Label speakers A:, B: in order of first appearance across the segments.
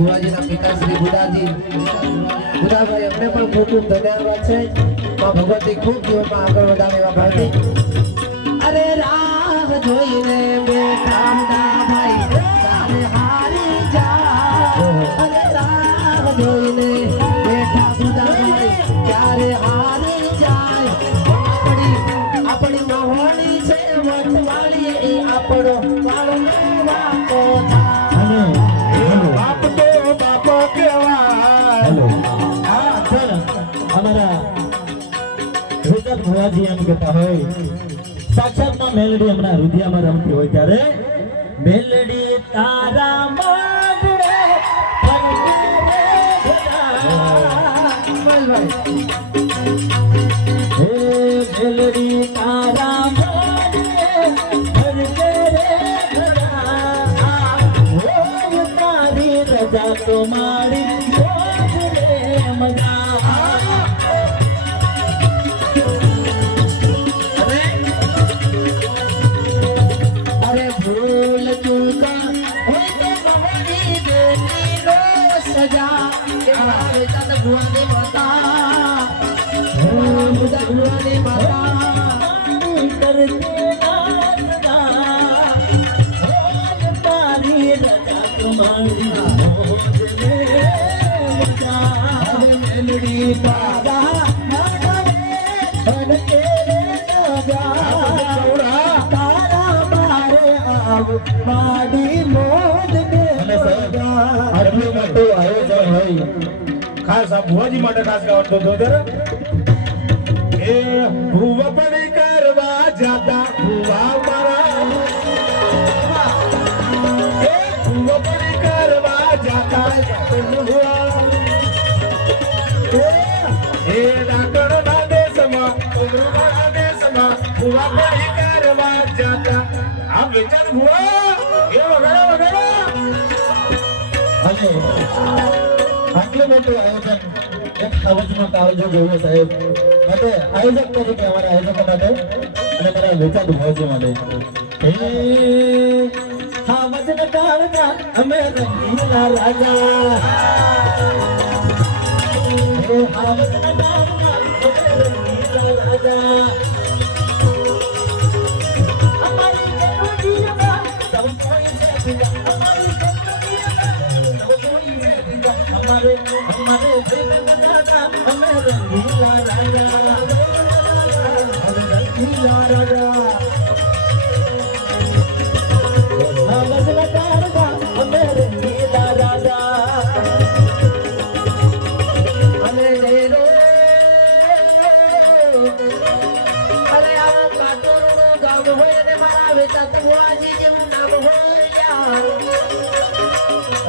A: ગુવાજીના પિતા શ્રી ગુડાજી ગુડાભાઈ એમને પણ ખૂબ ખૂબ ધન્યવાદ છે. મા ભગવતી ખૂબ જીવનમાં આગળ વધારે એવા ભાવથી અરે રાહ જોઈને બે ગુડાભાઈ તારે
B: રિઝલ્ટ ભુવાજી એમ કહેતા હોય સાક્ષાતમાં મેલડી હમણાં રુધિયામાં રમતી હોય ત્યારે મેલડી તારા માગડે ફરકે રે હે મેલડી તારા માગડે ફરકે રે ભલા. ઓ તારી રજા તો भोज
C: मटकास का तो दो देर। ए भुवपड़ी करवा जाता भुवा मरा। ए भुवपड़ी करवा जाता हुआ ए डाकर ना दे देश मा उमरा देश मा भुवपड़ी करवा जाता। आप विचार हुआ ये वगैरह
B: वगैरह। अच्छा अगले मोटे आयोजन સવજનો કાળજો જોયો સાહેબ. માટે આયોજક તરીકે અમારા આયોજકો માટે અને મારા વેચાણ ભોજી માટે. હા વચન કાળજા અમે અમે રાજા.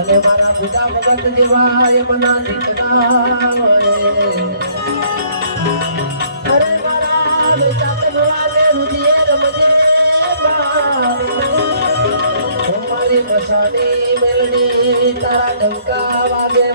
A: અને મારા બુધા ભગત જેવા એમના દીકરા સની મિલની તારા ડંકા વાગે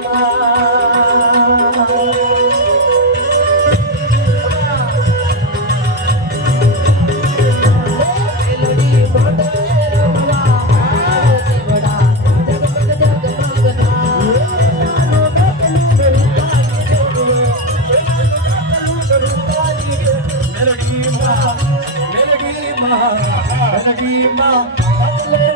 A: મેલડી માં
B: મેલડી
A: માં મેલડી માં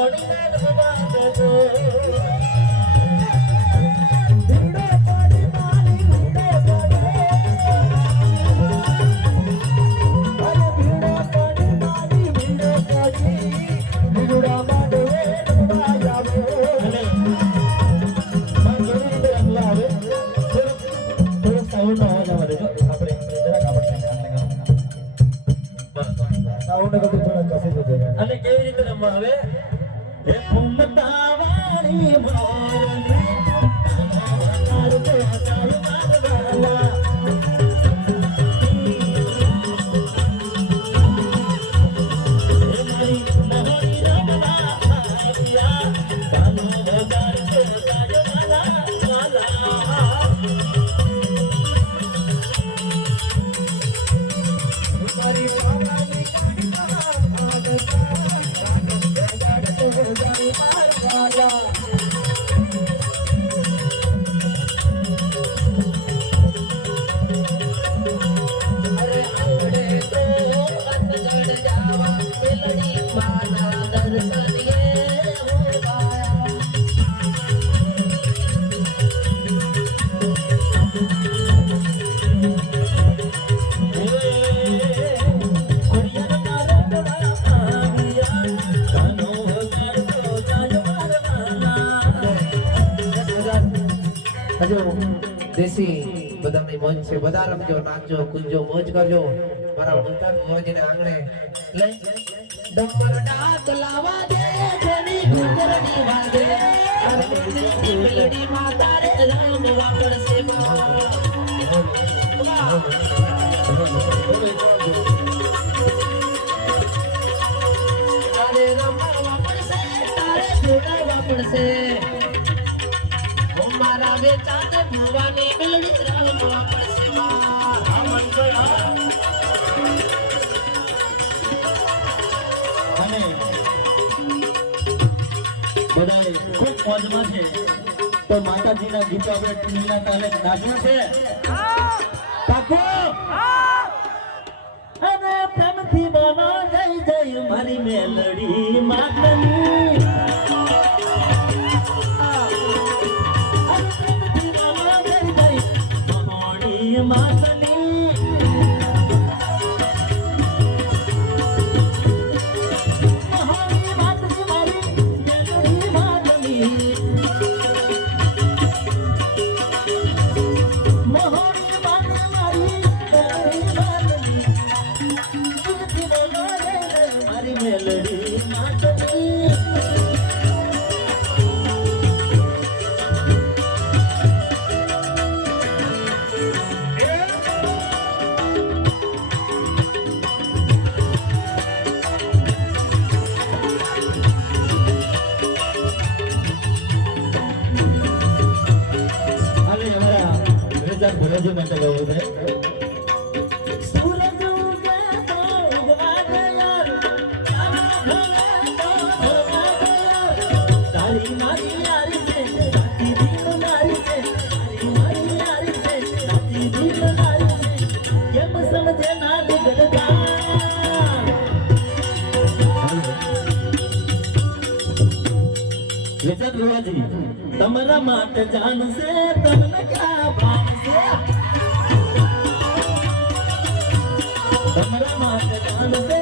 A: হরিণের বাঁধ દેશી બધાની મોજ છે બધા રમજો નાચજો કૂદજો મોજ કરજો મારા બધા મોજને આંગણે લઈ ડમર ડાક લાવા દે જેની ઘૂંઘરની વાગે અરે દિલની મેલડી માં તારે રમવા પડશે માં વાહ તારે રમવા પડશે તારે જોડાવા પડશે ઓ મારા વેચાણ ભવાની મેલડી રમવા પડશે માં
B: અને મોજમાં છે. તો માતાજીના ગીતો આપણે ટીવીના તાલે નાચવું છે. અને રોજી તમારા માટે જાણશે તમને ક્યાં ભાનશે તમારા માટે જાણશે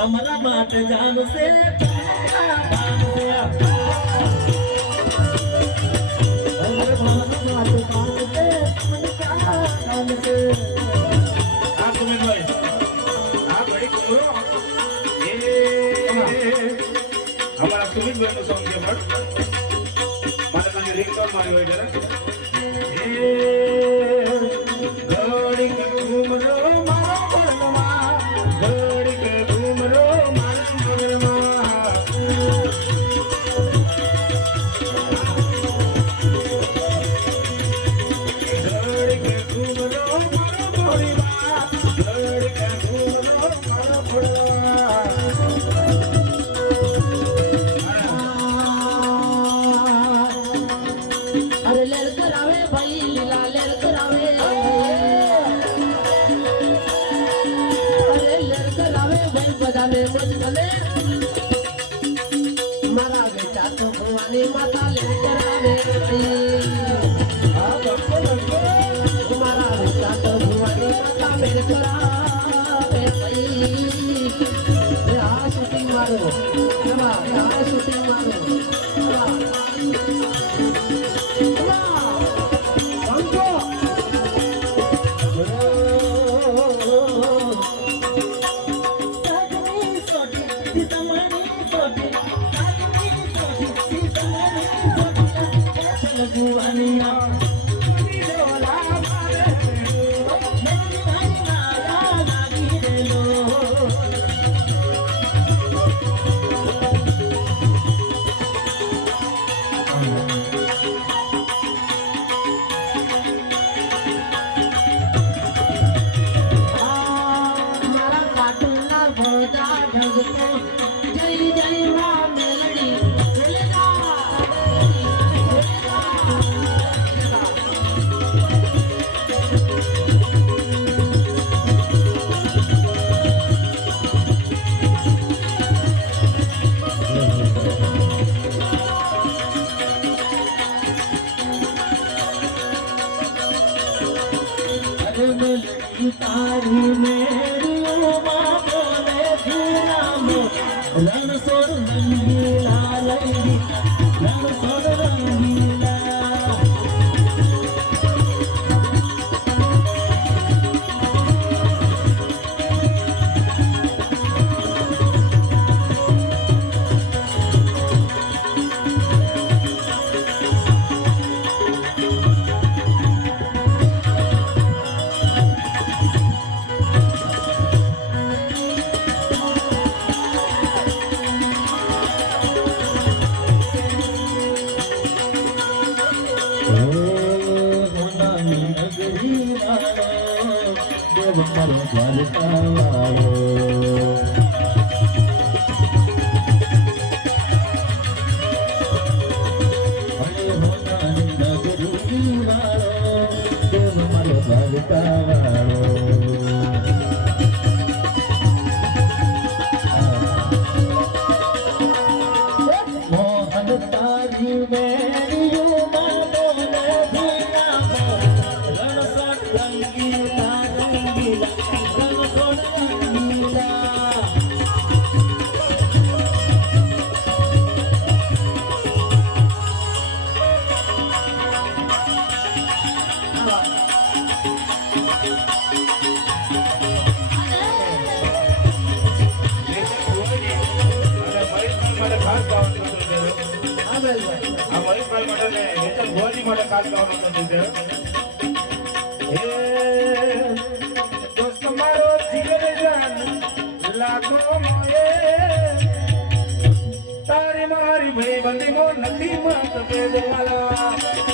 B: તમારા માટે જાણશે
C: અમારા સુમિતભાઈ નું
B: સોંગ છે પણ મારે તમને રિંગટોન મારી હોય જરા મારા
A: બેટા તો ભવાની મારા બેટા તો શૂટિંગ મારો. આ શૂટિંગ મારો.
B: me. I'm not a man of God, I'm. કાઢવાનો નથી હે દોસ્ત જાન, લાગો મોએ તારી મારી ભાઈ બંધી મો નથી મત કે